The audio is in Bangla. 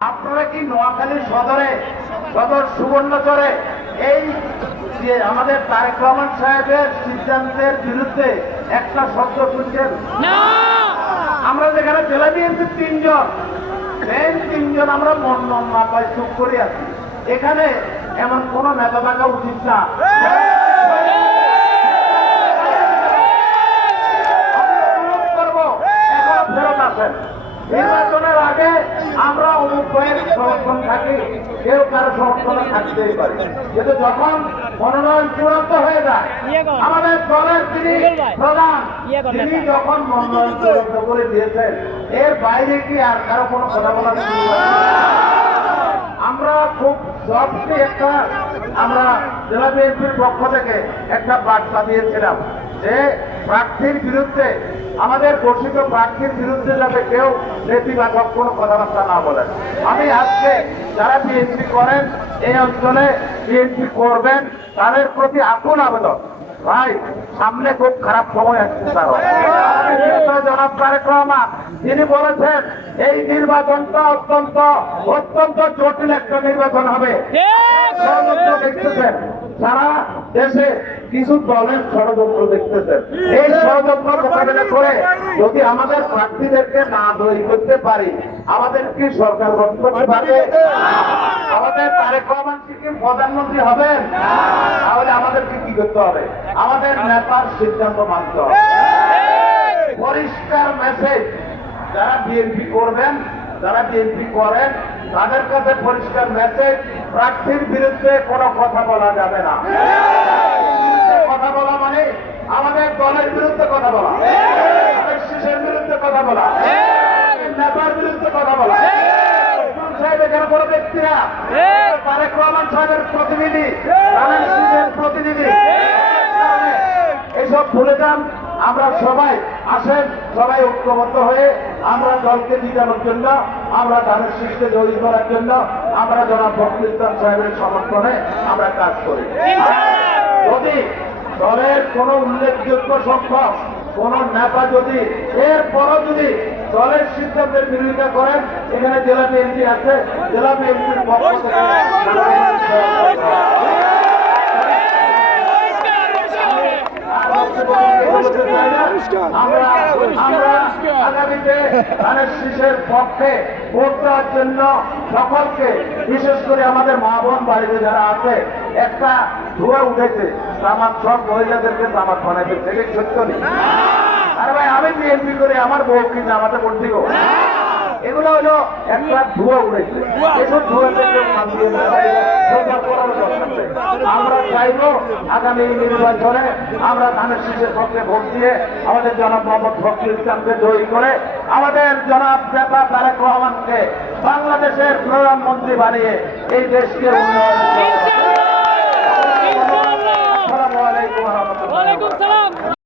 আপনারা কি নোয়াখালী সদরে সদর সুবর্ণচরে এই যে আমাদের তারেক রহমান সাহেবের সিদ্ধান্তের বিরুদ্ধে একটা শব্দ শুনছেন? আমরা যেখানে জেলা বিএনপি তিনজন সেই তিনজন আমরা মন মন না পাই চুপ করে আছি। এখানে এমন কোন নেতা থাকা উচিত না। ফেরত আসেন। নির্বাচনের আগে আমরা অমুক ভাইয়ের সমর্থন থাকি কেউ কারও সমর্থনে থাকতেই পারে। কিন্তু যখন মনোনয়ন চূড়ান্ত হয়ে যায় আমাদের দলের তিনি প্রধান তিনি যখন মনোনয়ন চূড়ান্ত করে দিয়েছেন এর বাইরে কি আর কারও কোনো কথা বলার আমরা খুব সফটলি একটা আমরা জেলা বিএনপির পক্ষ থেকে একটা বার্তা দিয়েছিলাম যে প্রার্থীর বিরুদ্ধে, আমাদের ঘোষিত প্রার্থীর বিরুদ্ধে যাতে কেউ নেতিবাচক কোনো কথাবার্তা না বলেন আমি আজকে যারা বিএনপি করেন, এই অঞ্চলে বিএনপি করবেন, তাদের প্রতি আকুল আবেদন। ভাই, সামনে খুব খারাপ সময় আসছে তার জনাব তারেক রহমান। তিনি বলেছেন এই নির্বাচনটা অত্যন্ত অত্যন্ত জটিল একটা নির্বাচন হবে। দেখতেছেন। সারা দেশে কিছু দলের ষড়যন্ত্র দেখতেছেন। এই ষড়যন্ত্র মোকাবিলা করে যদি আমাদের প্রার্থীদেরকে না তৈরি করতে পারি আমাদের কি সরকার গঠন করতে পারবে? আমাদের তারেক রহমান কি প্রধানমন্ত্রী হবেন? তাহলে আমাদেরকে কি করতে হবে? আমাদের নেতার সিদ্ধান্ত মানতে হবে। পরিষ্কার মেসেজ যারা বিএনপি করবেন, যারা বিএনপি করেন, তাদের কাছে পরিষ্কার মেসেজ প্রার্থীর বিরুদ্ধে কোনো কথা বলা যাবে না। কথা বলা মানে আমাদের দলের বিরুদ্ধে কথা বলা। শিশের বিরুদ্ধে কথা বলা। নেতার বিরুদ্ধে কথা বলা। সাহেব প্রতিনিধি। প্রতিনিধি। এসব ভুলে যান। আমরা সবাই আসেন, সবাই ঐক্যবদ্ধ হয়ে আমরা দলকে জিতানোর জন্য, আমরা ধানের শীর্ষে জয়ী করার জন্য, আমরা জনাব ফখরুল সাহেবের সমর্থনে আমরা কাজ করি। যদি দলের কোন উল্লেখযোগ্য সংখ্যক, কোন নেতা যদি, এরপরও যদি দলের সিদ্ধান্তের বিরোধিতা করেন, এখানে জেলা বিএনপি আছে, জেলা বিএনপির পক্ষ থেকে আমরা আমরা আগামীতে ধানের শীষের পক্ষে ভোট দেওয়ার জন্য সকলকে বিশেষ করে আমাদের মা বোন বাড়িতে যারা আছে একটা ধোয়া উঠেছে। আমার সব মহিলাদেরকে জামাত বানাইতে থেকে সত্য নেই। আরে ভাই আমি বিএনপি করে আমার বউ কি জামাতে ভোট দিব? এগুলো হলো একটা ধোয়া উড়েছে এসব ধোয়া থেকে আমরা চাইব। আগামী নির্বাচনে আমরা ধানের শীষের পক্ষে ভোট দিয়ে আমাদের জনাব মোহাম্মদ ফখরুল ইসলামকে জয়ী করে আমাদের জনাব নেতা তারেক রহমানকে বাংলাদেশের প্রধানমন্ত্রী বানিয়ে এই দেশকে উন্নয়ন আসসালামু আলাইকুম ওয়া রাহমাতুল্লাহি